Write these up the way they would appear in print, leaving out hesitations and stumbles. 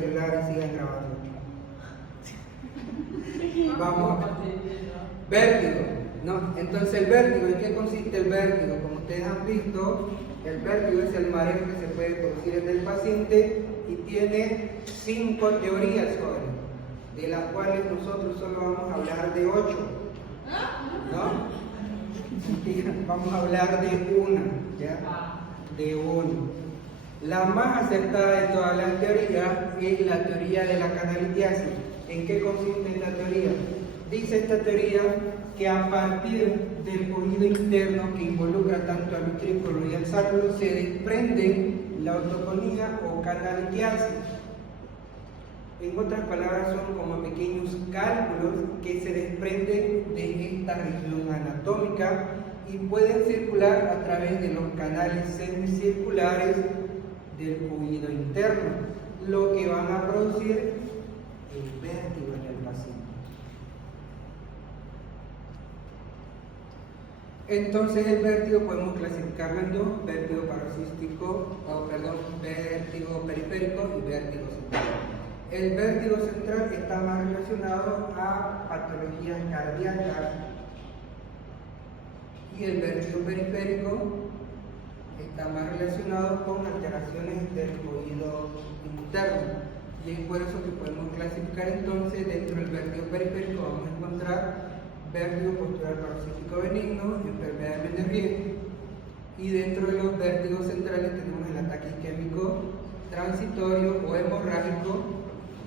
celular y sigan grabando. Vamos. Vértigo. No, entonces el vértigo, ¿en qué consiste el vértigo? Como ustedes han visto, el vértigo es el mareo que se puede producir en el paciente y tiene 5 teorías hoy, de las cuales nosotros solo vamos a hablar de 8. ¿No? Vamos a hablar de una, ¿ya? De uno. La más acertada de todas las teorías es la teoría de la canalitiasis. ¿En qué consiste esta teoría? Dice esta teoría que a partir del fluido interno que involucra tanto al ventrículo y al sacro se desprenden la autoconía o canalitiasis. En otras palabras, son como pequeños cálculos que se desprenden de esta región anatómica y pueden circular a través de los canales semicirculares del fluido interno, lo que van a producir el vértigo en el paciente. Entonces el vértigo podemos clasificarlo en dos: vértigo vértigo periférico y vértigo central. El vértigo central está más relacionado a patologías cardíacas y el vértigo periférico está más relacionado con alteraciones del fluido interno. Y es por eso que podemos clasificar entonces dentro del vértigo periférico vamos a encontrar vértigo postural paroxístico benigno, enfermedades de riesgo, y dentro de los vértigos centrales tenemos el ataque isquémico transitorio o hemorrágico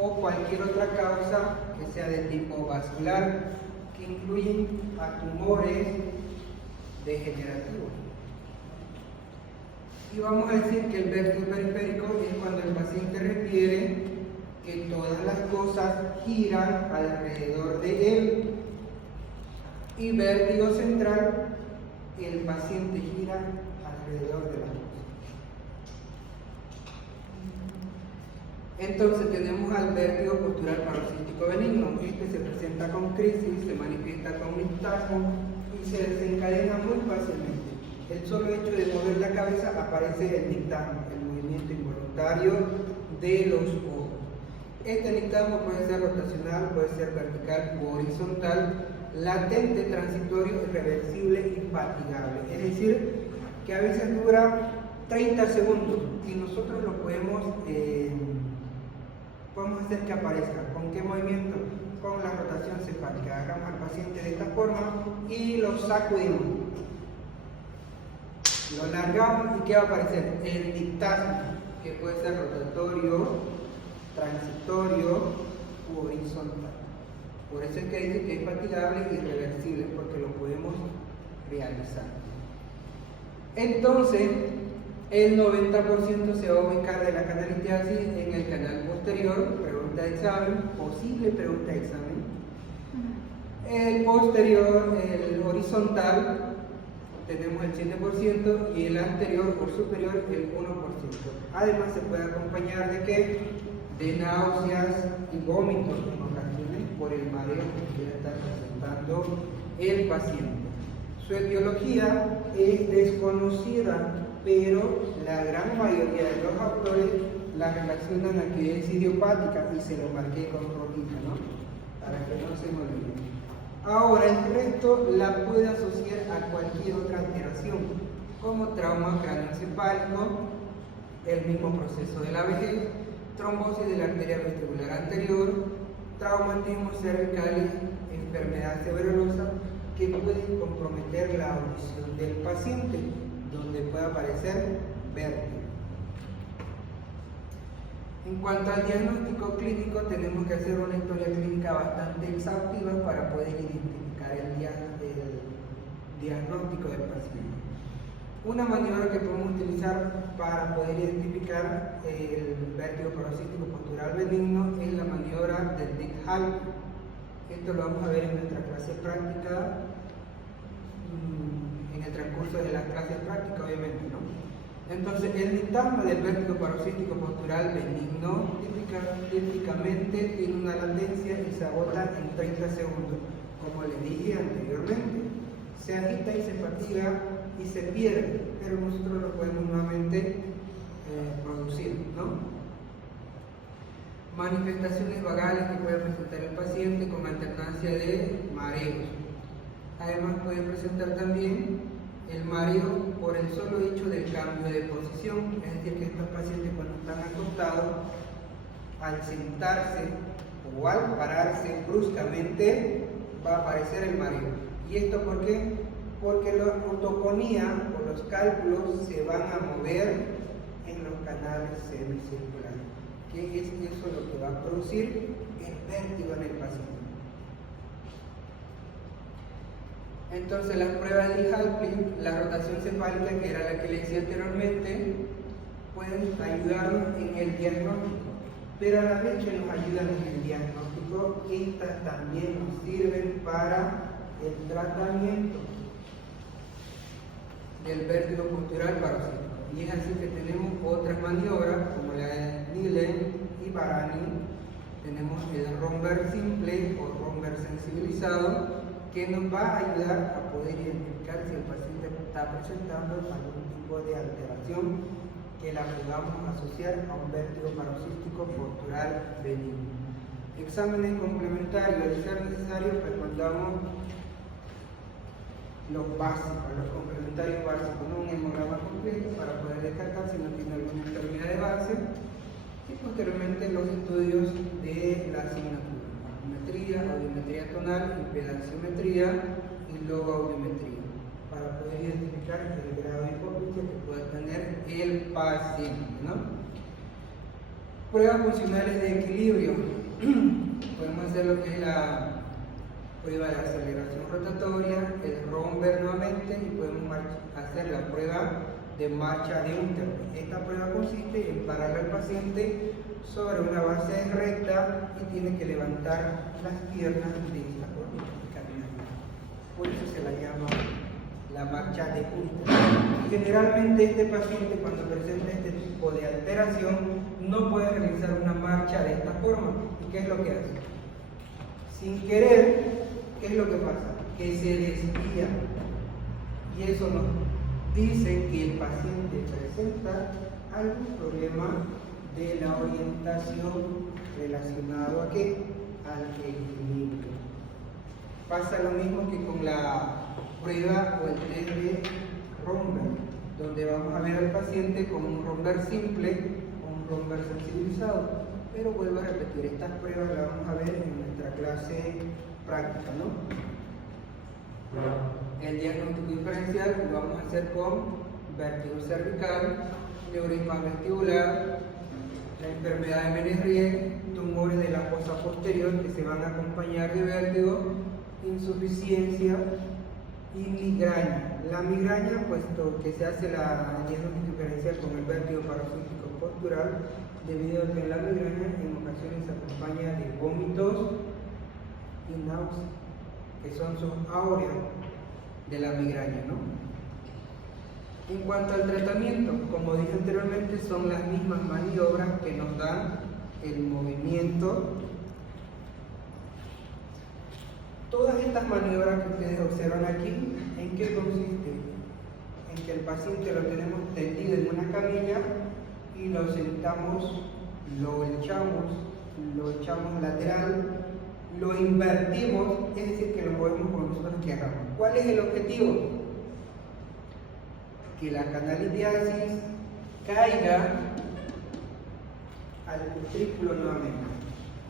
o cualquier otra causa que sea de tipo vascular, que incluyen a tumores degenerativos. Y vamos a decir que el vértigo periférico es cuando el paciente refiere que todas las cosas giran alrededor de él. Y vértigo central, el paciente gira alrededor de las cosas. Entonces tenemos al vértigo postural paroxístico benigno. Este se presenta con crisis, se manifiesta con nistagmo y se desencadena muy fácilmente. El solo hecho de mover la cabeza aparece el nistagmo, el movimiento involuntario de los ojos. Este nistagmo puede ser rotacional, puede ser vertical o horizontal, latente, transitorio, irreversible y fatigable. Es decir, que a veces dura 30 segundos y nosotros lo podemos hacer que aparezca. ¿Con qué movimiento? Con la rotación cefálica. Agarramos al paciente de esta forma y lo sacudimos. Lo largamos y ¿qué va a aparecer? El nistagmo, que puede ser rotatorio, transitorio u horizontal. Por eso es que dice que es fatigable y irreversible, porque lo podemos realizar. Entonces, el 90% se va a ubicar de la canalitiasis en el canal posterior, pregunta de examen, posible pregunta de examen. El posterior, el horizontal, tenemos el 7% y el anterior o superior el 1%. Además se puede acompañar de ¿qué? De náuseas y vómitos en ocasiones por el mareo que puede estar presentando el paciente. Su etiología es desconocida, pero la gran mayoría de los autores la relacionan a que es idiopática y se lo marqué con rojita, ¿no? Para que no se me olvide. Ahora, el resto la puede asociar a cualquier otra alteración, como trauma craneoencefálico, el mismo proceso de la vejez, trombosis de la arteria vestibular anterior, traumatismo cervical y enfermedad severosa que pueden comprometer la audición del paciente, donde puede aparecer vértigo. En cuanto al diagnóstico clínico, tenemos que hacer una historia clínica bastante exhaustiva para poder identificar el diagnóstico del paciente. Una maniobra que podemos utilizar para poder identificar el vértigo paroxístico postural benigno es la maniobra del Dick-Hall. Esto lo vamos a ver en nuestra clase práctica, en el transcurso de la clase práctica, obviamente, ¿no? Entonces, el nistagmo del vértigo paroxístico postural benigno típicamente tiene una latencia y se agota en 30 segundos, como les dije anteriormente. Se agita y se fatiga y se pierde, pero nosotros lo podemos nuevamente producir, ¿no? Manifestaciones vagales que puede presentar el paciente con alternancia de mareos. Además puede presentar también el mareo por el solo hecho del cambio de posición, es decir, que estos pacientes cuando están acostados, al sentarse o al pararse bruscamente, va a aparecer el mareo. ¿Y esto por qué? Porque la otoconía o los cálculos se van a mover en los canales semicirculares. ¿Qué es eso lo que va a producir? El vértigo en el paciente. Entonces las pruebas de Halpin, la rotación cefálica, que era la que le decía anteriormente, pueden ayudarnos en el diagnóstico, pero a la vez que nos ayudan en el diagnóstico, estas también nos sirven para el tratamiento del vértigo postural paroxístico. Y es así que tenemos otras maniobras como la de Nillen y Barani. Tenemos el romper simple o romper sensibilizado, que nos va a ayudar a poder identificar si el paciente está presentando algún tipo de alteración que la podamos asociar a un vértigo paroxístico postural benigno. Exámenes complementarios, al ser necesario, recordamos los básicos, los complementarios básicos, no un hemograma completo para poder descartar si no tiene alguna enfermedad de base, y posteriormente los estudios de la asignatura, audiometría tonal, impedanciometría y logoaudiometría, para poder identificar el grado de hipoplasia que pueda tener el paciente, ¿no? Pruebas funcionales de equilibrio. Podemos hacer lo que es la prueba de aceleración rotatoria, el romper nuevamente, y podemos hacer la prueba de marcha de Unterberg. Esta prueba consiste en parar al paciente sobre una base recta y tiene que levantar las piernas de esta forma y caminar. Por eso se la llama la marcha de Unterberg. Generalmente este paciente, cuando presenta este tipo de alteración, no puede realizar una marcha de esta forma. ¿Y qué es lo que hace? Sin querer, ¿qué es lo que pasa? Que se desvía, y eso nos dice que el paciente presenta algún problema de la orientación relacionado a qué? Al equilibrio. Pasa lo mismo que con la prueba o el test de Romberg, donde vamos a ver al paciente con un Romberg simple o un Romberg sensibilizado. Pero vuelvo a repetir, estas pruebas las vamos a ver en nuestra clase práctica, ¿no? El diagnóstico diferencial lo vamos a hacer con vértigo cervical, neurisma vestibular, la enfermedad de Ménez-Riel, tumores de la fosa posterior que se van a acompañar de vértigo, insuficiencia y migraña. La migraña, puesto que se hace el diagnóstico diferencial con el vértigo paroxístico postural, debido a que la migraña en ocasiones se acompaña de vómitos y náuseas, que son sus áureas de la migraña, ¿no? En cuanto al tratamiento, como dije anteriormente, son las mismas maniobras que nos dan el movimiento. Todas estas maniobras que ustedes observan aquí, ¿en qué consiste? En que el paciente lo tenemos tendido en una camilla y lo sentamos, lo echamos lateral, lo invertimos, es decir, que lo movemos como nosotros queramos. ¿Cuál es el objetivo? Que la canalitiasis caiga al ventrículo nuevamente,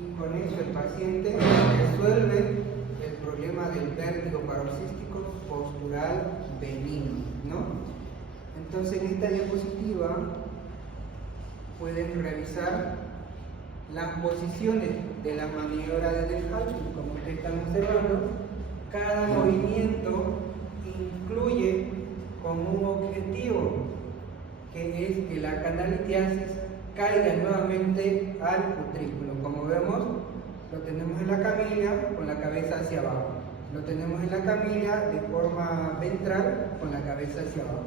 y con eso el paciente resuelve el problema del vértigo paroxístico postural benigno, ¿no? Entonces, en esta diapositiva pueden revisar las posiciones de la maniobra de Halpin. Como ustedes están observando, cada movimiento incluye con un objetivo, que es que la canalitiasis caiga nuevamente al utrículo. Como vemos, lo tenemos en la camilla con la cabeza hacia abajo, lo tenemos en la camilla de forma ventral con la cabeza hacia abajo,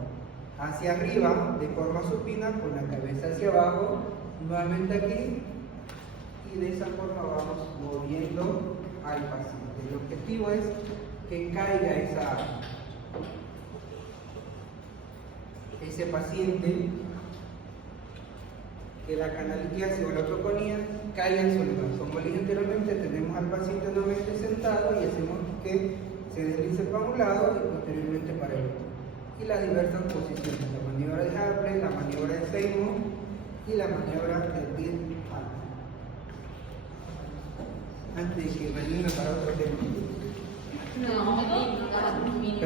hacia arriba de forma supina con la cabeza hacia abajo, nuevamente aquí, y de esa forma vamos moviendo al paciente. El objetivo es que caiga ese paciente que la canalización o la troponía caiga en su lugar. Como dije anteriormente, tenemos al paciente nuevamente sentado y hacemos que se deslice para un lado y posteriormente para el otro. Y las diversas posiciones, la maniobra de Hapley, la maniobra de Seymour y la maniobra de Bill Hapley. Antes de que me anime para otro tema. No, no, no, no.